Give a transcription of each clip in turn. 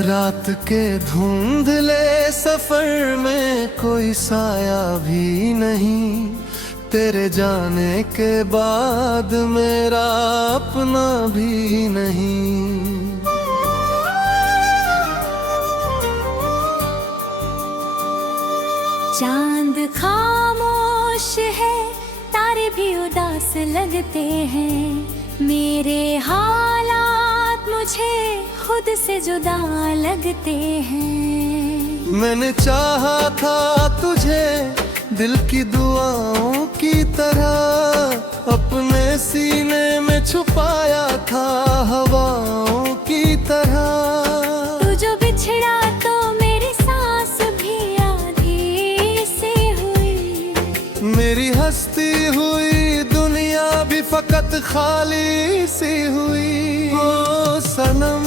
रात के धुंधले सफर में कोई साया भी नहीं, तेरे जाने के बाद मेरा अपना भी नहीं। चांद खामोश है, तारे भी उदास लगते हैं, मेरे हालात मुझे खुद से जुदा लगते हैं। मैंने चाहा था तुझे दिल की दुआओं की तरह, अपने सीने में छुपाया था हवाओं की तरह। तू जो बिछड़ा तो मेरी सांस भी आधी सी हुई, मेरी हस्ती हुई दुनिया भी फकत खाली सी हुई। ओ सनम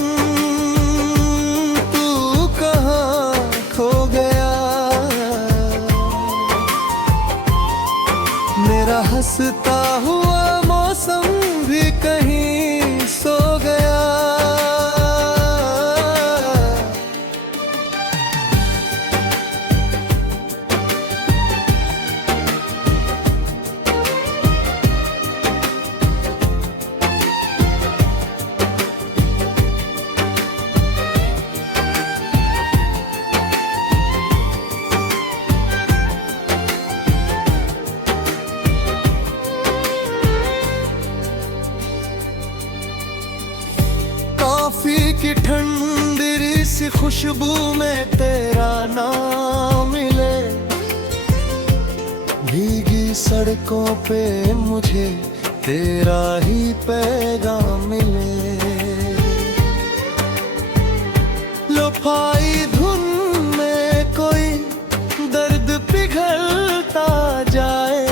तू कहाँ खो गया, मेरा हंसता हुआ मौसम भी कहीं सो गया। कॉफी की ठंडी सी खुशबू में तेरा नाम मिले, भीगी सड़कों पे मुझे तेरा ही पैगाम मिले। लोफाई धुन में कोई दर्द पिघलता जाए,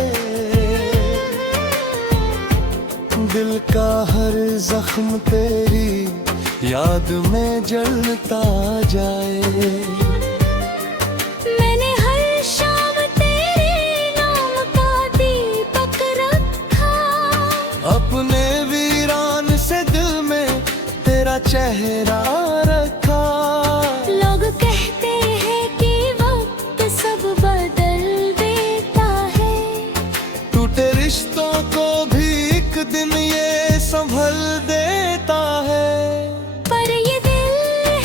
दिल का हर जख्म तेरी याद में जलता जाए। मैंने हर शाम तेरे नाम का दीपक रखा, अपने वीरान से दिल में तेरा चेहरा रखा। लोग कहते हैं कि वक्त सब बदल देता है, टूटे रिश्तों को भी एक दिन ये संभल देता है। पर ये दिल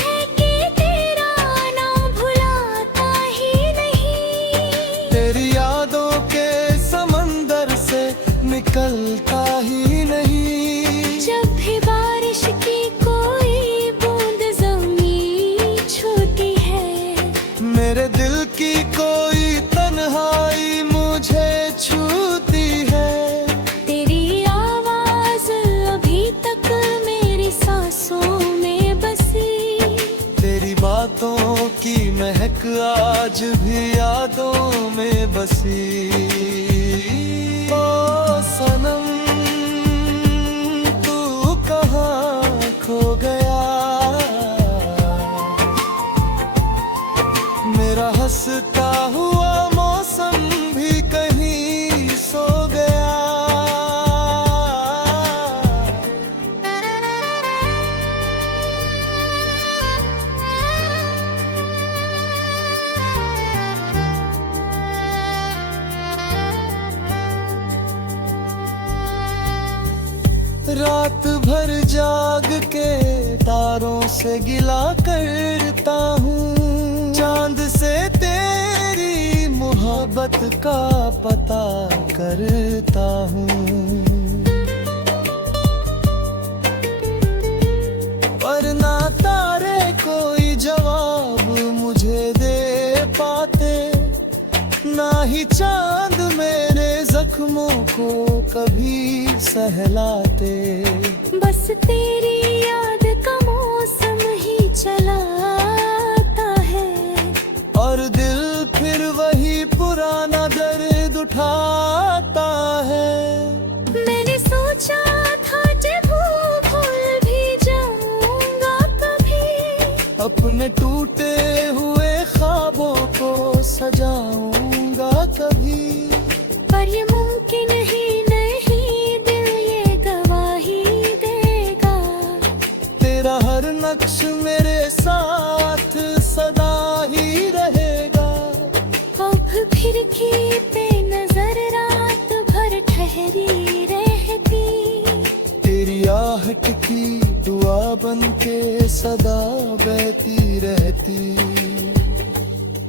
है कि तेरा नाम भुलाता ही नहीं, तेरी यादों के समंदर से निकलता ही नहीं। जब भी बारिश की कोई बूंद ज़मीं छूती है, मेरे दिल की कोई तन्हाई मुझे छूती है। तेरी आवाज़ अभी तक मेरी सांसों में बसी, तेरी बातों की महक आज भी यादों में बसी। ओ सनम तू कहाँ खो गया, मेरा हंसता हुआ मौसम भी कहीं सो गया। रात भर जाग के तारों से गिला करता हूँ, चांद से तेरी मोहब्बत का पता करता हूँ। पर ना तारे कोई जवाब मुझे दे पाते, ना ही चांद मेरे जख्मों को कभी सहलाते। बस तेरी याद का मौसम ही चलाता है, और दिल फिर वही पुराना दर्द उठाता है। मैंने सोचा था जब भूल भी जाऊंगा कभी, अपने टूटे हुए ख्वाबों को सजाऊंगा कभी। पर ये मुमकिन ही नहीं, दिल ये गवाही देगा। तेरा हर नक्श मेरे साथ की दुआ बन के सदा बहती रहती।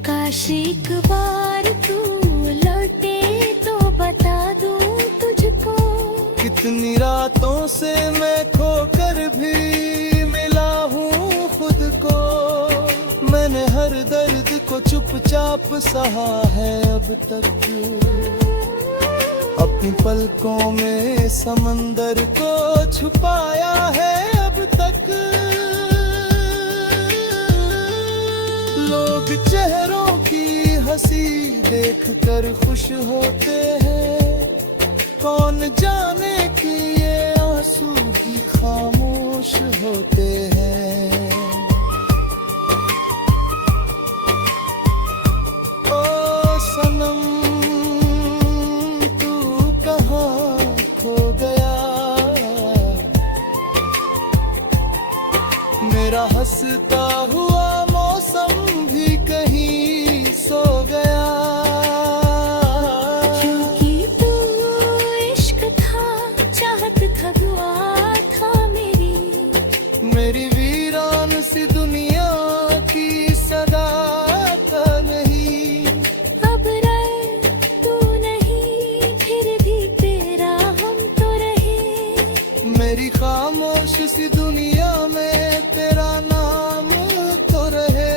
काश एक बार तू लौटे तो बता दूं तुझको, कितनी रातों से मैं खोकर भी मिला हूँ खुद को। मैंने हर दर्द को चुपचाप सहा है अब तक, अपनी पलकों में समंदर को छुपाया है अब तक। लोग चेहरों की हंसी देखकर खुश होते हैं, कौन जाने कि ये आंसू भी खामोश होते हैं। ओ सनम तू कहाँ खो गया, मेरा हंसता हुआ मौसम भी कहीं सो गया। क्योंकि तू इश्क था, चाहत था, दुआ था मेरी वीरान सी दुनिया की सदा था नहीं। अब रहे तू नहीं, फिर भी तेरा हम तो रहे। मेरी खामोश सी दुनिया में तेरा नाम तो रहे।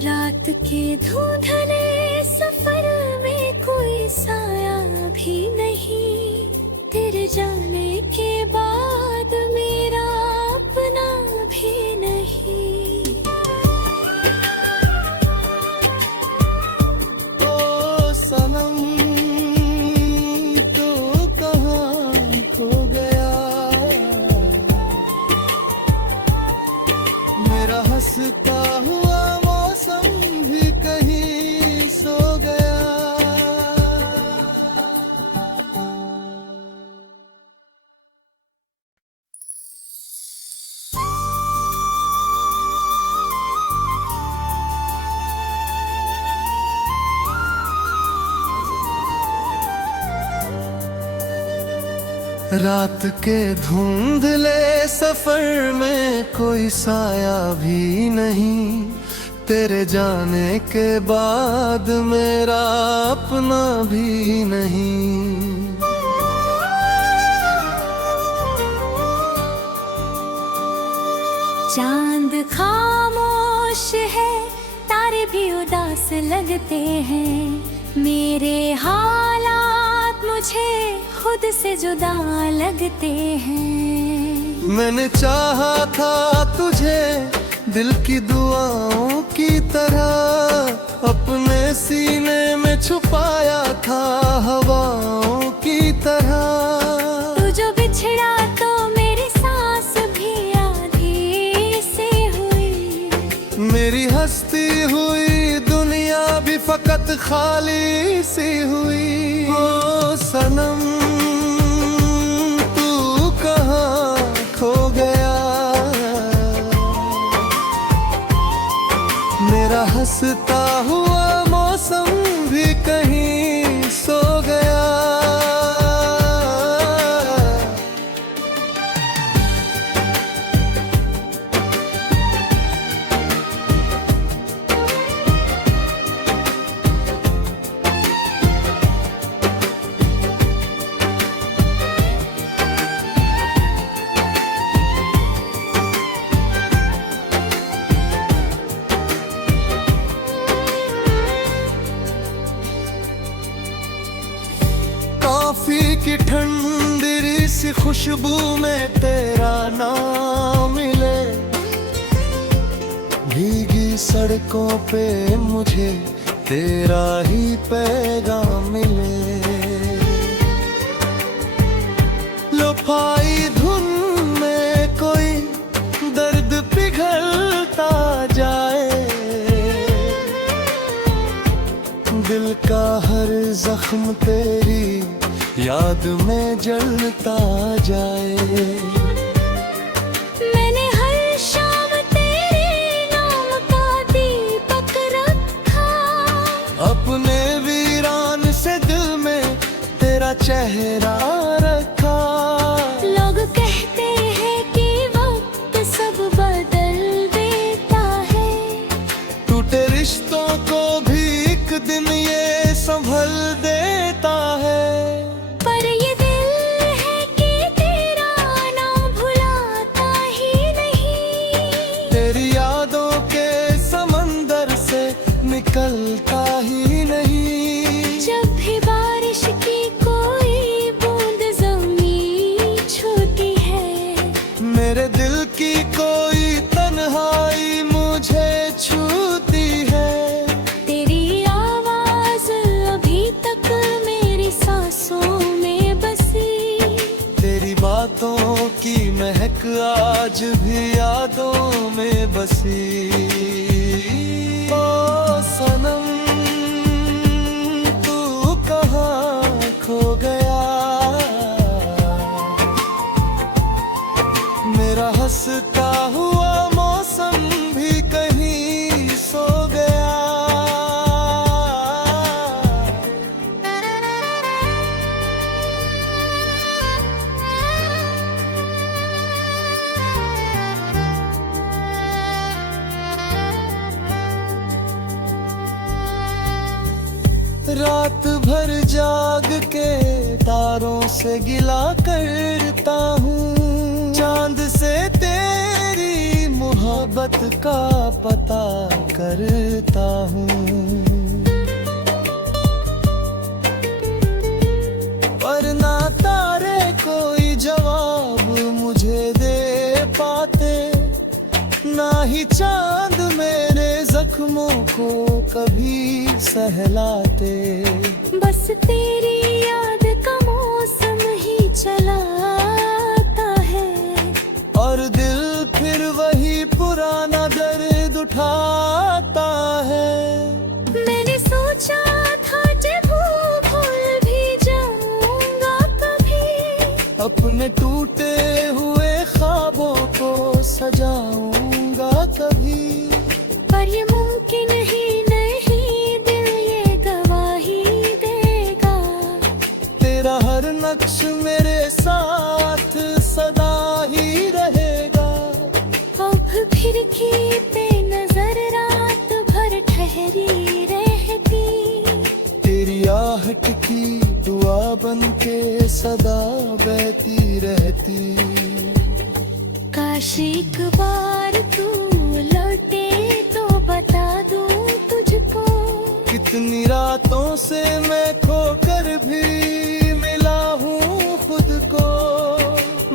रात के धुंधले सफर में कोई साया भी नहीं, तेरे जाने के बाद मेरा अपना भी नहीं। ओ सनम तू कहाँ खो गया, मेरा हंसता हुआ मौसम भी कहीं सो गया। रात के धुंधले सफर में कोई साया भी नहीं, तेरे जाने के बाद मेरा अपना भी नहीं। चांद खामोश है, तारे भी उदास लगते हैं, मेरे हालात मुझे खुद से जुदा लगते हैं। मैंने चाहा था तुझे दिल की दुआओं की तरह, अपने सीने में छुपाया था हवाओं की तरह। तू जो बिछड़ा तो मेरी सांस भी आधी से हुई, मेरी हंसती हुई दुनिया भी फकत खाली सी हुई। ओ सनम तू कहाँ खो गया, मेरा हंसता हुआ मौसम भी कहीं सो गया। कॉफी की ठंडी सी खुशबू में तेरा नाम मिले, भीगी सड़कों पे मुझे तेरा ही पैगाम मिले। लोफाई धुन में कोई दर्द पिघलता जाए, दिल का हर जख्म तेरी याद में जलता जाए। मैंने हर शाम तेरे नाम का दीपक रखा, अपने वीरान से दिल में तेरा चेहरा आज भी यादों में बसी। ओ सनम तू कहाँ खो गया, मेरा हंसता हुआ मौसम भी कहीं सो गया। रात भर जाग के तारों से गिला करता हूँ, चांद से तेरी मोहब्बत का पता करता हूँ। पर ना तारे कोई जवाब मुझे दे पाते, ना ही चांद मेरे जख्मों को कभी सहलाते। बस तेरी याद का मौसम ही चलाता है, और दिल फिर वही पुराना दर्द उठाता है। मैंने सोचा था जब भूल भी जाऊंगा कभी, अपने टूटे हुए ख्वाबों को सजाऊंगा कभी। पर ये मुमकिन ही नहीं, दिल ये गवाही देगा। तेरा हर नक्श मेरे साथ सदा ही रहेगा। अब खिड़की पे नजर रात भर ठहरी रहती, तेरी आहट की दुआ बन के सदा बहती रहती। काश एक बार तू लौटे तो बता दूं तुझको, कितनी रातों से मैं खोकर भी मिला हूँ खुद को।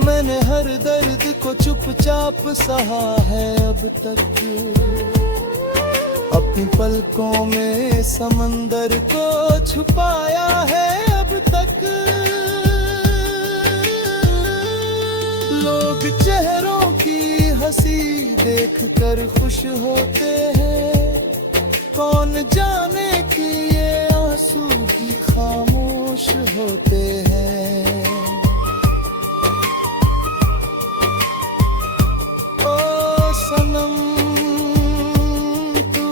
मैंने हर दर्द को चुपचाप सहा है अब तक, अपनी पलकों में समंदर को छुपाया है अब तक। लोग चेहरों की हंसी देख कर खुश होते हैं, कौन जाने कि ये आंसू भी खामोश होते हैं। ओ सनम तू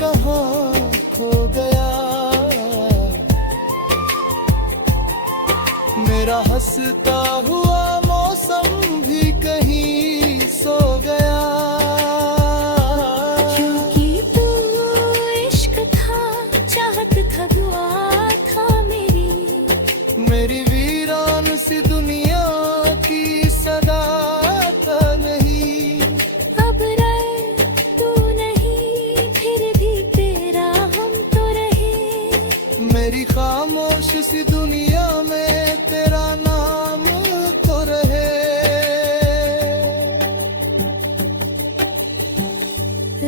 कहाँ खो गया, मेरा हंसता हुआ मौसम भी कहीं सो गया। क्योंकि तू इश्क था, चाहत था, दुआ था मेरी वीरान सी दुनिया की सदा था नहीं। अब रहे तू नहीं, फिर भी तेरा हम तो रहे। मेरी खामोश सी दुनिया में तेरा नाम तो रहे।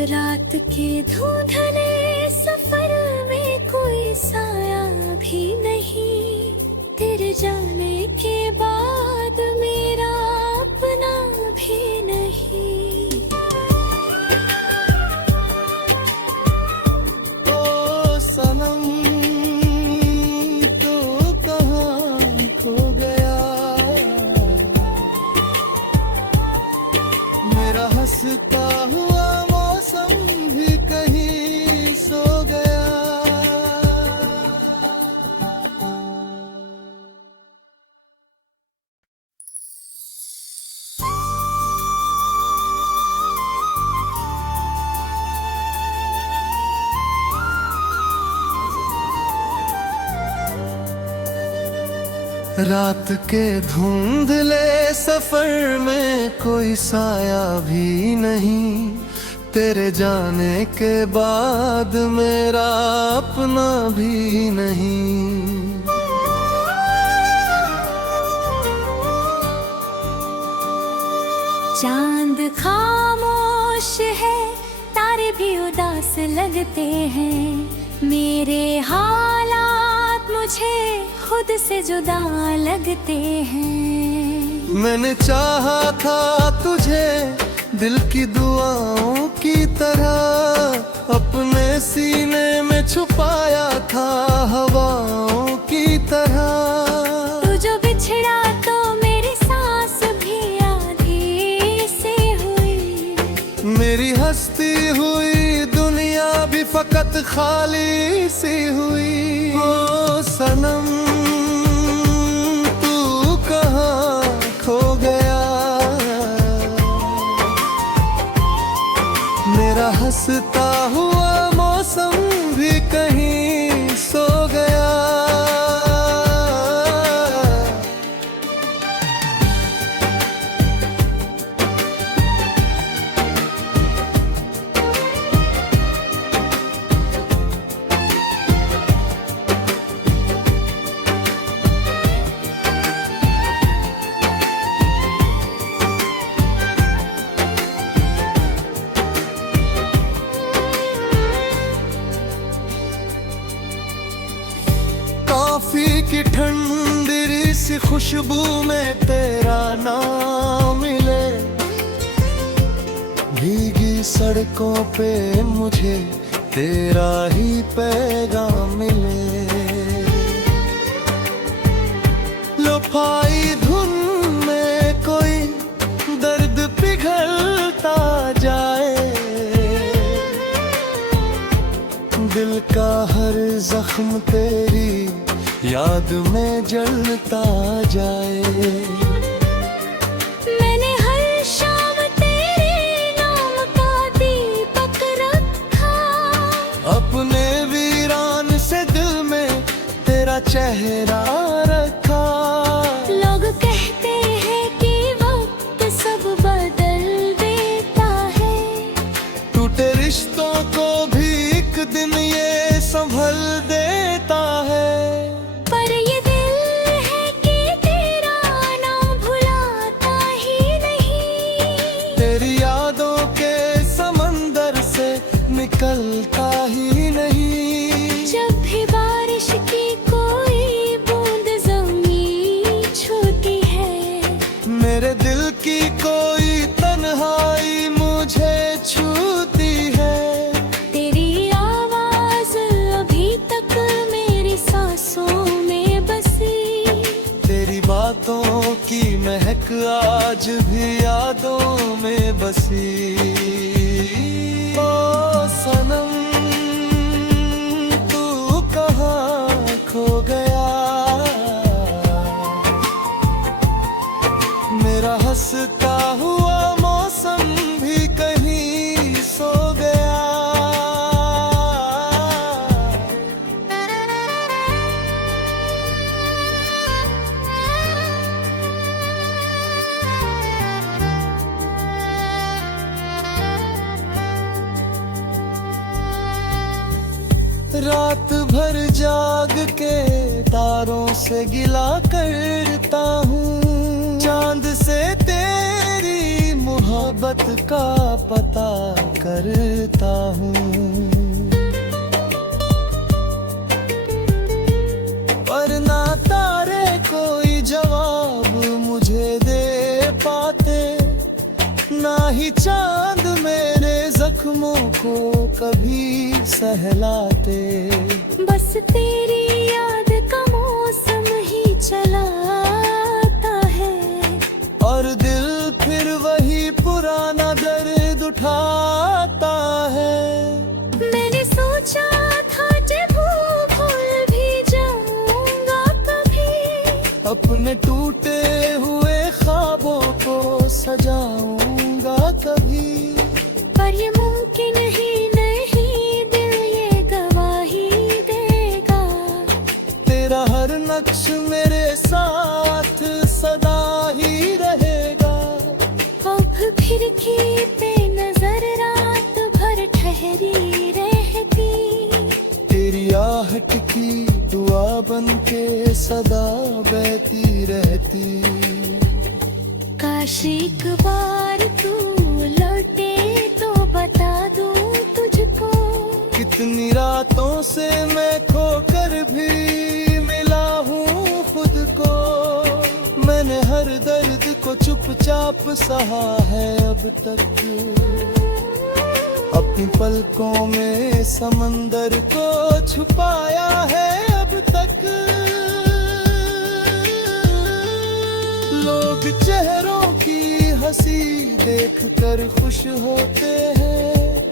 रात के धुंधले सफर में कोई साया भी नहीं, तेरे जाने के बाद मेरा अपना भी नहीं। ओ सनम तू कहाँ खो गया, मेरा हंसता हुआ मौसम भी कहीं सो गया। रात के धुंधले सफर में कोई साया भी नहीं, तेरे जाने के बाद मेरा अपना भी नहीं। चांद खामोश है, तारे भी उदास लगते हैं, मेरे हालात मुझे खुद से जुदा लगते हैं। मैंने चाहा था तुझे दिल की दुआओं की तरह अपने सीने में छुपाया था हवाओं की तरह। तू जो बिछड़ा तो मेरी सांस भी आधी से हुई। मेरी हस्ती हुई दुनिया भी फकत खाली सी हुई। ओ सनम तू कहाँ खो गया, मेरा हंसता हुआ मौसम भी कहीं सो गया। कॉफी की ठंडी सी खुशबू में तेरा नाम मिले, भीगी सड़कों पे मुझे तेरा ही पैगाम मिले। लोफाई धुन में कोई दर्द पिघलता जाए, दिल का हर जख्म तेरी याद में जलता जाए। मैंने हर शाम तेरे नाम का दीपक रखा, अपने वीरान से दिल में तेरा चेहरा रखा। लोग कहते हैं कि वक्त सब बदल देता है, टूटे रिश्तों को भी एक दिन ये संभल देता है। पर ये दिल है कि तेरा नाम भुलाता ही नहीं, तेरी यादों के समंदर से निकलता ही नहीं। जब भी बारिश की कोई बूंद ज़मीं छूती है, मेरे दिल की कोई तन्हाई मुझे छूती है। तेरी आवाज़ अभी तक मेरी सांसों में बसी, तेरी बातों की महक आज भी यादों में बसी। ओ सनम तू कहाँ खो गया, मेरा हंसता हुआ मौसम भी कहीं सो गया। रात भर जाग के तारों से गिला करता हूँ, चांद से तेरी मोहब्बत का पता करता हूँ। पर ना तारे कोई जवाब मुझे दे पाते, ना ही चांद मेरे जख्मों को कभी सहलाते। बस तेरी याद का मौसम ही चलाता है, और दिल फिर वही पुराना दर्द उठाता है। मैंने सोचा था जब भूल भी जाऊंगा कभी, अपने टूटे हुए ख्वाबों को सजाऊंगा कभी। पर ये मुमकिन ही नहीं, दिल ये गवाही देगा, तेरा हर नक्श मेरे साथ सदा ही रहेगा। अब खिड़की पे नजर रात भर ठहरी रहती, तेरी आहट की दुआ बन के सदा बहती रहती। काश एक बार तू लौटे तो बता दूं तुझको, कितनी रातों से मैं खोकर भी मिला हूँ खुद को। मैंने हर दर्द को चुपचाप सहा है अब तक। अपनी पलकों में समंदर को छुपाया है अब तक। लोग चेहरों की हंसी देखकर खुश होते हैं,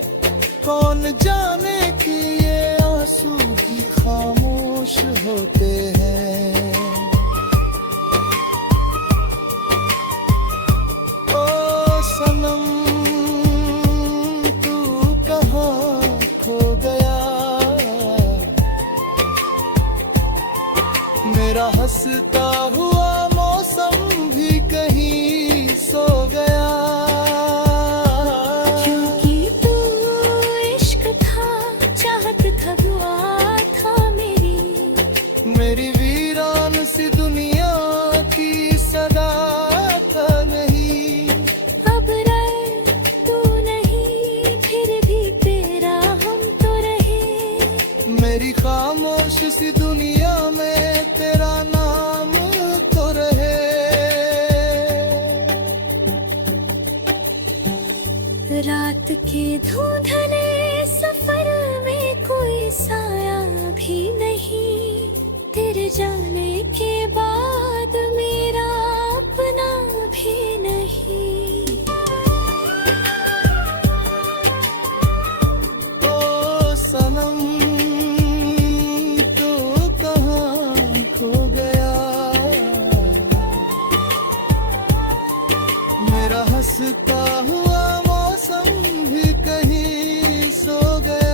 कौन जाने कि ये आंसू भी खामोश होते हैं। ओ सनम तू कहाँ खो गया, मेरा हंसता हुआ मौसम भी कहीं सो गया। मेरी वीरान सी दुनिया की सदा था नहीं। अब रहे तू नहीं, फिर भी तेरा हम तो रहे। मेरी खामोश सी दुनिया में तेरा नाम तो रहे। रात के धुंधले सफर में कोई साया भी नहीं, तेरे जाने के बाद मेरा अपना भी नहीं। ओ सनम तू कहाँ खो गया, मेरा हंसता हुआ मौसम भी कहीं सो गया।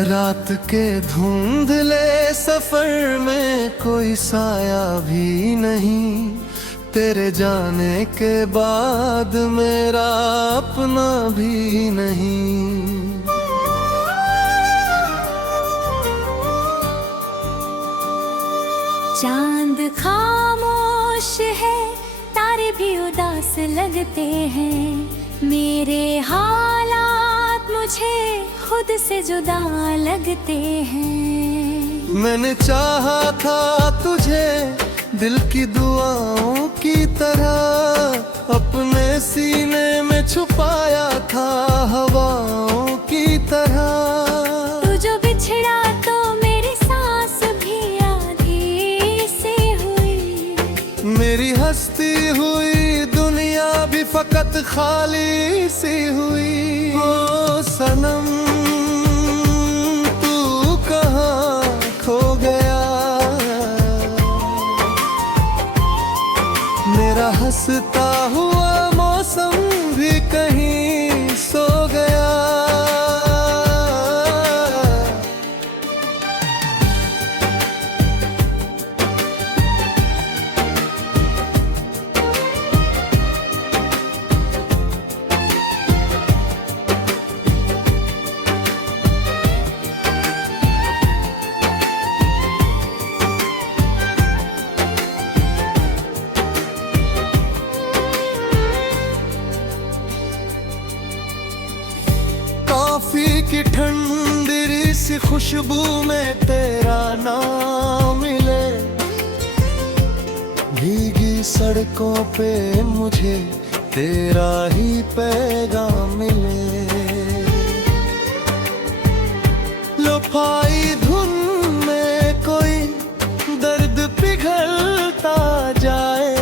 रात के धुंधले सफर में कोई साया भी नहीं, तेरे जाने के बाद मेरा अपना भी नहीं। चांद खामोश है, तारे भी उदास लगते हैं। मेरे हालात मुझे खुद से जुदा लगते हैं। मैंने चाहा था तुझे दिल की दुआओं की तरह, अपने सीने में छुपाया था हवाओं की तरह। तू जो बिछड़ा तो मेरी सांस भी आधी से हुई। मेरी हंसती हुई दुनिया भी फकत खाली सी हुई। ओ सनम तू कहाँ खो गया, मेरा हंसता हुआ मौसम भी कहीं सो गया। कॉफी की ठंडी सी खुशबू में तेरा नाम मिले, भीगी सड़कों पे मुझे तेरा ही पैगाम मिले। लोफाई धुन में कोई दर्द पिघलता जाए,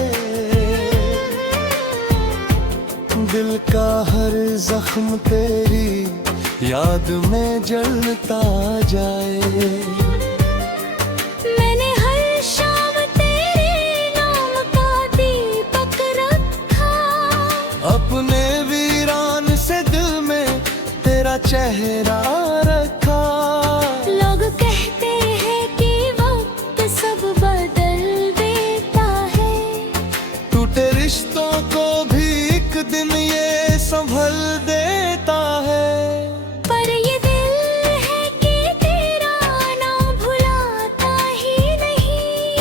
दिल का हर जख्म तेरी याद में जलता जाए। मैंने हर शाम तेरे नाम का दीपक रखा, अपने वीरान से दिल में तेरा चेहरा रखा। लोग कहते हैं कि वक्त सब बदल देता है, टूटे रिश्तों को भी एक दिन ये संभल देता है। पर ये दिल है कि तेरा नाम भुलाता ही नहीं।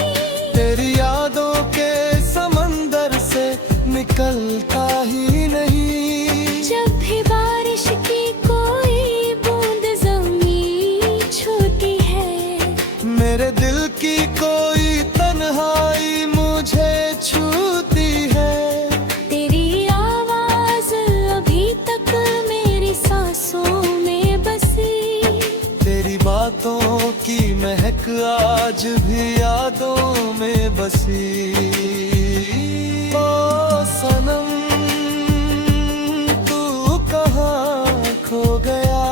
तक आज भी यादों में बसी। ओ सनम तू कहाँ खो गया,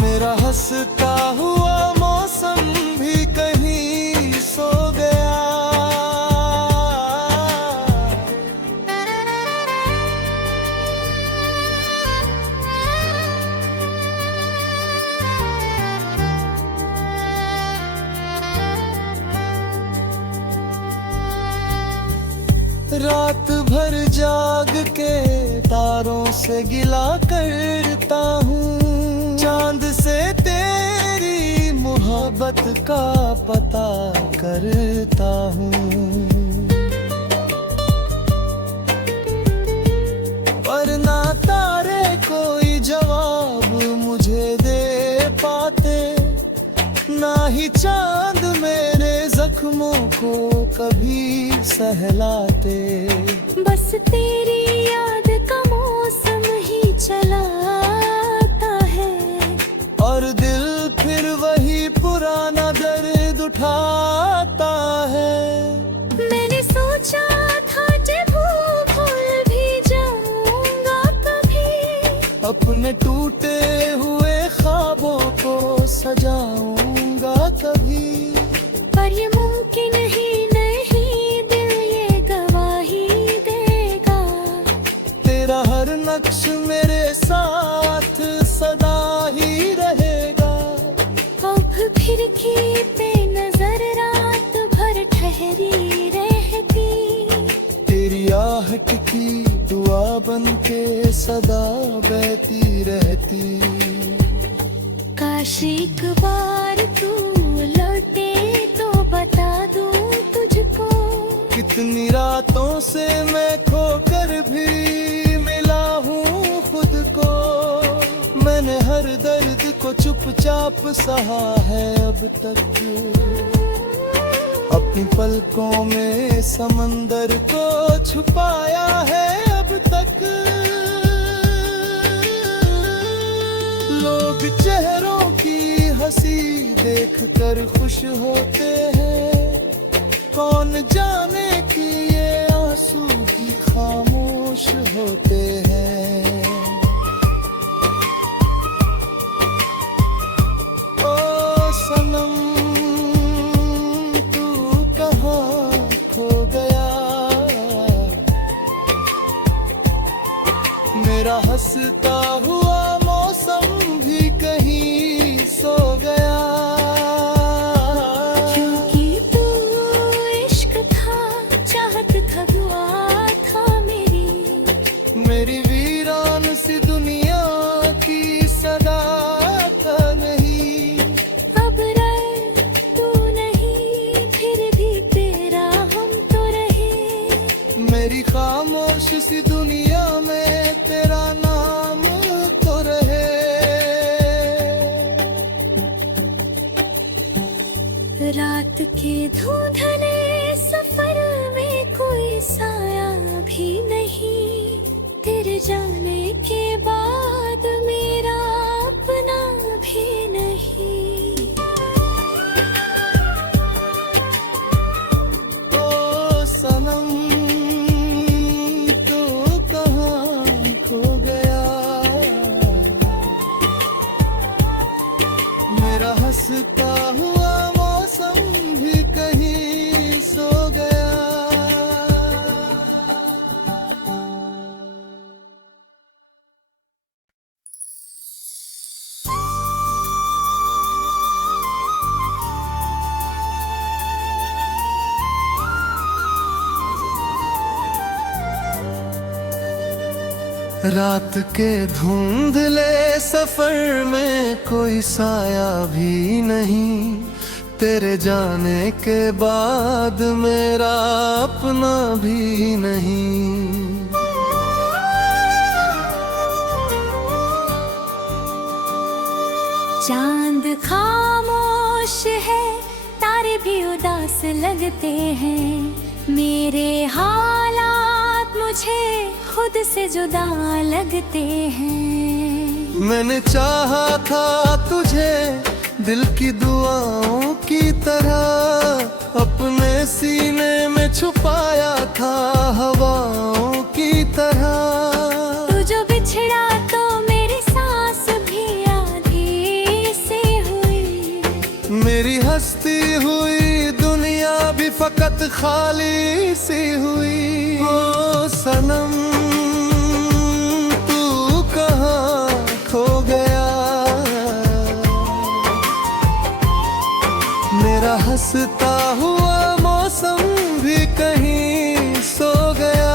मेरा हंसता हुआ मौसम भी कहीं सो गया। रात भर जाग के तारों से गिला करता हूँ, चांद से तेरी मोहब्बत का पता करता हूँ। वरना तारे कोई जवाब मुझे दे पाते, ना ही चांद मेरे जख्मों को कभी सहलाते। बस तेरी याद का मौसम ही चलाता है, और दिल फिर वही पुराना दर्द उठाता है। मैंने सोचा था जब भूल भी जाऊंगा कभी, अपने टूटे हुए ख्वाबों को सजाऊंगा कभी। पर ये मुमकिन ही नहीं, दिल ये गवाही देगा। तेरा हर नक्श मेरे साथ सदा ही रहेगा। अब खिड़की पे नजर रात भर ठहरी रहती, तेरी आहट की दुआ बन के सदा बहती रहती। काश एक बार तू लौटे तो बता दूं तुझको, कितनी रातों से मैं खोकर भी मिला हूँ खुद को। मैंने हर दर्द को चुपचाप सहा है अब तक, अपनी पलकों में समंदर को छुपाया है अब तक। लोग चेहरों की हंसी देखकर खुश होते हैं, कौन जाने कि ये आंसू भी खामोश होते हैं। ओ सनम तू कहाँ खो गया, मेरा हंसता हुआ मौसम भी कहीं सो गया। क्योंकि तू इश्क था, चाहत था, दुआ था मेरी वीरान सी दुनिया की सदा था नहीं। अब रहे तू नहीं, फिर भी तेरा हम तो रहे। मेरी खामोश सी दुनिया में तेरा नाम तो रहे। रात के धुंधले सफर में कोई साया भी नहीं, तेरे जाने के बाद मेरा अपना भी नहीं। ओ सनम तू कहाँ खो गया, मेरा हंसता हुआ मौसम भी कहीं सो गया। रात के धुंधले सफर में कोई साया भी नहीं, तेरे जाने के बाद मेरा अपना भी नहीं। चांद खामोश है, तारे भी उदास लगते हैं, मेरे हालात मुझे खुद से जुदा लगते हैं। मैंने चाहा था तुझे दिल की दुआओं की तरह, अपने सीने में छुपाया था हवाओं की तरह। तू जो बिछड़ा तो मेरी सांस भी आधी सी हुई, मेरी हंसती हुई दुनिया भी फकत खाली सी हुई। ओ सनम तू कहाँ खो गया, मेरा हंसता हुआ मौसम भी कहीं सो गया।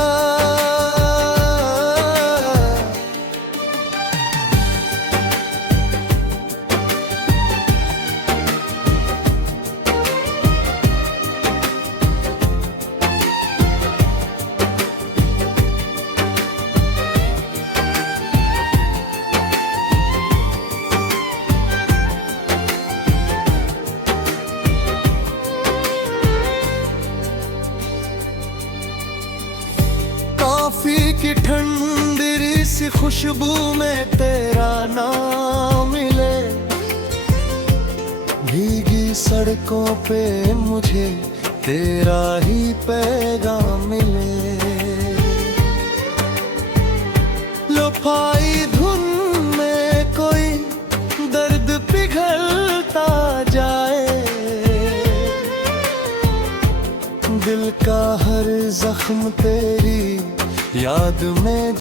कॉफी की ठंडी सी खुशबू में तेरा नाम मिले, भीगी सड़कों पे मुझे तेरा ही पैगाम मिले। लोफाई धुन में कोई दर्द पिघलता जाए, दिल का हर जख्म तेरी याद में